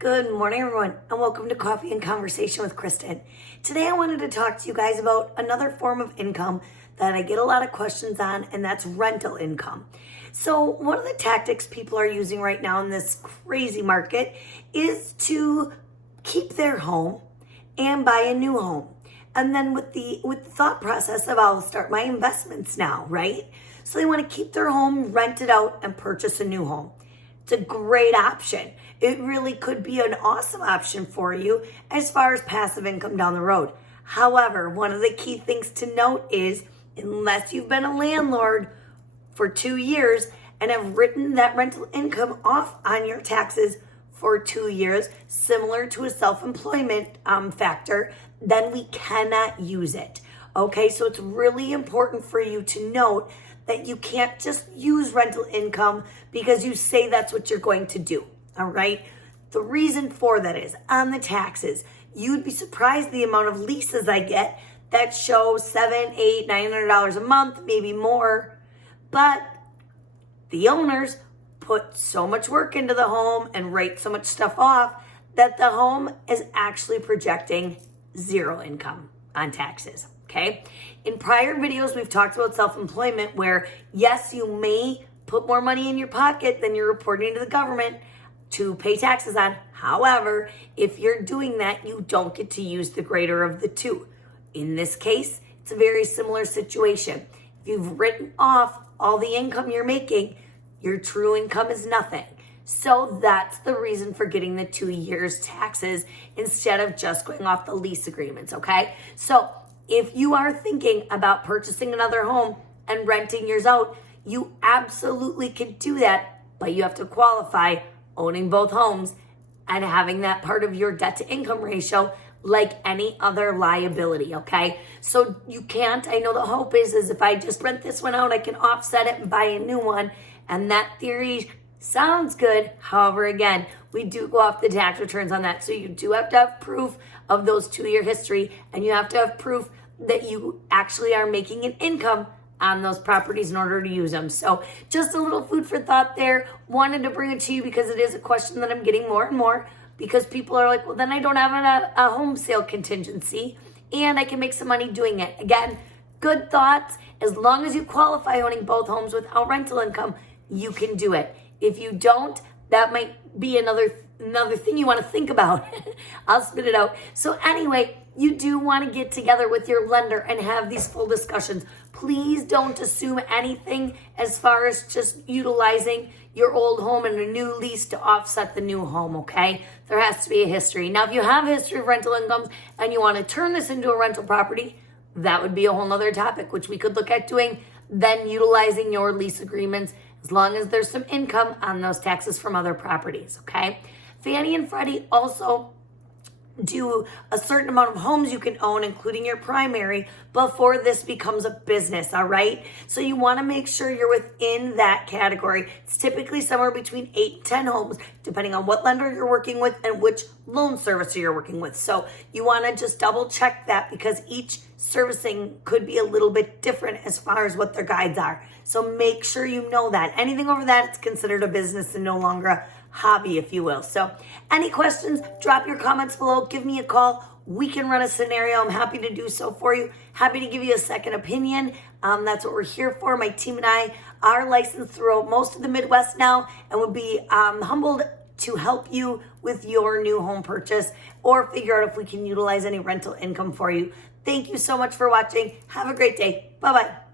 Good morning, everyone, and welcome to Coffee and Conversation with Kristen. Today, I wanted to talk to you guys about another form of income that I get a lot of questions on, and that's rental income. So one of the tactics people are using right now in this crazy market is to keep their home and buy a new home. And then with the thought process of I'll start my investments now, right? So they want to keep their home, rent it out, and purchase a new home. It's a great option. It really could be an awesome option for you as far as passive income down the road. However, one of the key things to note is unless you've been a landlord for 2 years and have written that rental income off on your taxes for 2 years, similar to a self-employment factor, then we cannot use it. Okay, so it's really important for you to note that you can't just use rental income because you say that's what you're going to do. All right. The reason for that is on the taxes, you'd be surprised the amount of leases I get that show $700, $800, $900 a month, maybe more. But the owners put so much work into the home and write so much stuff off that the home is actually projecting zero income on taxes. Okay. In prior videos, we've talked about self-employment where, yes, you may put more money in your pocket than you're reporting to the government to pay taxes on. However, if you're doing that, you don't get to use the greater of the two. In this case, it's a very similar situation. If you've written off all the income you're making, your true income is nothing. So that's the reason for getting the 2 years taxes instead of just going off the lease agreements, okay? So if you are thinking about purchasing another home and renting yours out, you absolutely can do that, but you have to qualify owning both homes and having that part of your debt to income ratio like any other liability, okay? So you can't, I know the hope is if I just rent this one out, I can offset it and buy a new one. And that theory sounds good. However, again, we do go off the tax returns on that. So you do have to have proof of those 2-year history, and you have to have proof that you actually are making an income on those properties in order to use them. So just a little food for thought there. Wanted to bring it to you because it is a question that I'm getting more and more because people are like, well, then I don't have a home sale contingency and I can make some money doing it. Again, good thoughts. As long as you qualify owning both homes without rental income, you can do it. If you don't, that might be another thing you want to think about. I'll spit it out. So anyway, you do want to get together with your lender and have these full discussions. Please don't assume anything as far as just utilizing your old home and a new lease to offset the new home, okay? There has to be a history. Now, if you have a history of rental incomes and you want to turn this into a rental property, that would be a whole nother topic, which we could look at doing, then utilizing your lease agreements as long as there's some income on those taxes from other properties, okay? Fannie and Freddie also do a certain amount of homes you can own, including your primary, before this becomes a business, all right? So you want to make sure you're within that category. It's typically somewhere between 8 and 10 homes, depending on what lender you're working with and which loan servicer you're working with. So you want to just double check that because each servicing could be a little bit different as far as what their guides are. So make sure you know that. Anything over that, it's considered a business and no longer a hobby, if you will. So any questions, drop your comments below. Give me a call. We can run a scenario. I'm happy to do so for you. Happy to give you a second opinion. That's what we're here for. My team and I are licensed throughout most of the Midwest now and would be humbled to help you with your new home purchase or figure out if we can utilize any rental income for you. Thank you so much for watching. Have a great day. Bye-bye.